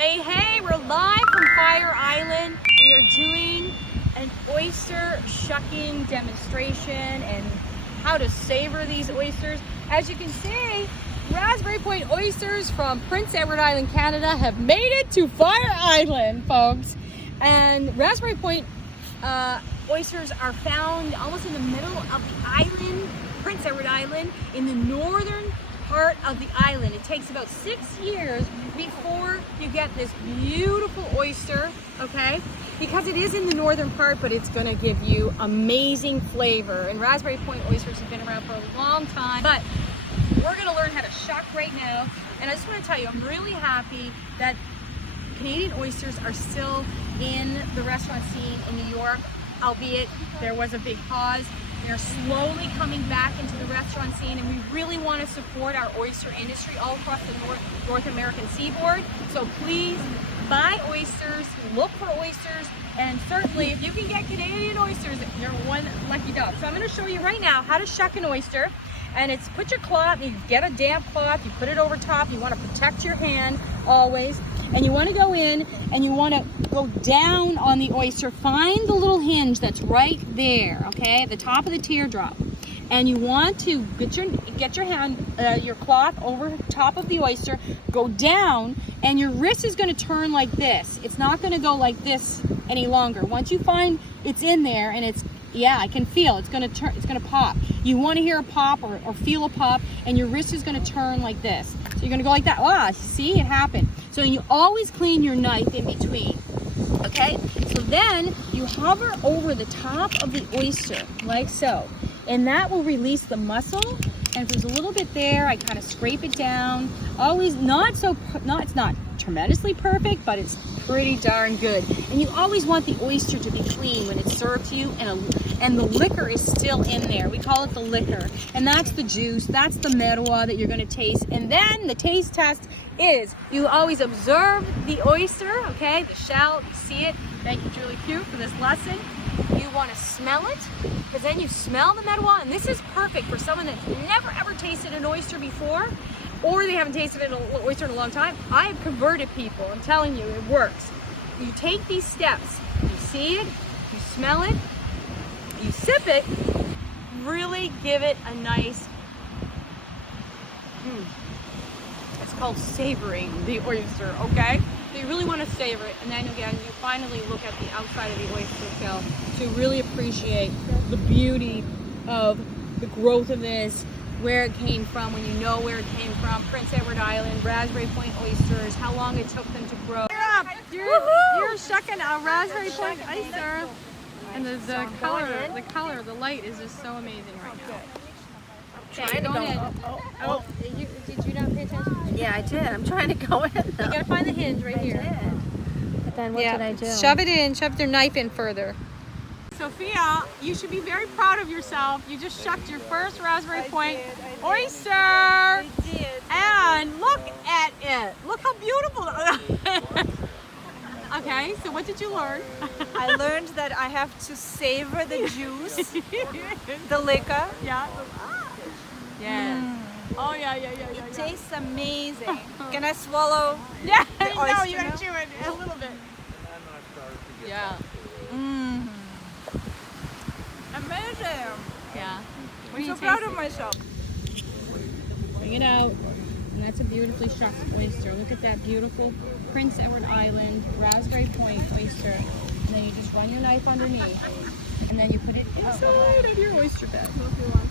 Hey, we're live from Fire Island. We are doing an oyster shucking demonstration and how to savor these oysters. As you can see, Raspberry Point oysters from Prince Edward Island, Canada have made it to Fire Island, folks. And Raspberry Point oysters are found almost in the middle of the island, Prince Edward Island, in the northern part of the island. It takes about 6 years before you get this beautiful oyster, okay? Because it is in the northern part, but it's gonna give you amazing flavor. And Raspberry Point oysters have been around for a long time, but we're gonna learn how to shuck right now. And I just wanna tell you, I'm really happy that Canadian oysters are still in the restaurant scene in New York, albeit there was a big pause. They're slowly coming back into the restaurant scene, and we really want to support our oyster industry all across the North American seaboard. So please buy oysters, look for oysters, and certainly if you can get Canadian oysters, you're one lucky dog. So I'm going to show you right now how to shuck an oyster. And it's put your cloth, you get a damp cloth, you put it over top, you want to protect your hand always. And you want to go in and you want to go down on the oyster, find the little hinge that's right there, okay, at the top of the teardrop. And you want to get your hand, your cloth over top of the oyster, go down, and your wrist is going to turn like this. It's not going to go like this any longer. Once you find it's in there and it's, yeah, I can feel it's going to turn, it's going to pop. You want to hear a pop or feel a pop, and your wrist is going to turn like this. So you're going to go like that. Ah, see, it happened. So you always clean your knife in between. Okay, so then you hover over the top of the oyster like so, and that will release the muscle. And if there's a little bit there, I kind of scrape it down. Always it's not tremendously perfect, but it's pretty darn good. And you always want the oyster to be clean when it's served to you, and the liquor is still in there. We call it the liquor, and that's the juice, that's the merwa that you're going to taste. And then the taste test is you always observe the oyster, okay, the shell, you see it. Thank you, Julie Q, for this lesson. You want to smell it, because then you smell the merwa, and this is perfect for someone that never ever tasted an oyster before, or they haven't tasted an oyster in a long time. I have converted people. I'm telling you, it works. You take these steps. You see it, you smell it, you sip it, really give it a nice, it's called savoring the oyster, okay? So you really want to savor it, and then again, you finally look at the outside of the oyster shell to really appreciate the beauty of the growth of this, where it came from, when you know where it came from. Prince Edward Island, Raspberry Point oysters, how long it took them to grow. You're shucking a Raspberry Point oyster, and the light is just so amazing right now. Okay, go ahead. Did you not pay attention? Yeah, I did. I'm trying to go in. You gotta find the hinge right here. But then what did I do? Shove your knife in further. Sophia, you should be very proud of yourself. You just shucked your first Raspberry Point oyster. I did. And look at it. Look how beautiful. Okay, so what did you learn? I learned that I have to savor the juice, the liquor. Yeah. Yes. Oh, yeah. It tastes amazing. Can I swallow Yeah, the oyster no, you gotta now? chew it a little bit. Yeah. Amazing. Yeah. I'm so proud of myself. Bring it out. And that's a beautifully shucked oyster. Look at that beautiful Prince Edward Island Raspberry Point oyster. And then you just run your knife underneath. And then you put it inside of your oyster bed. So if you want.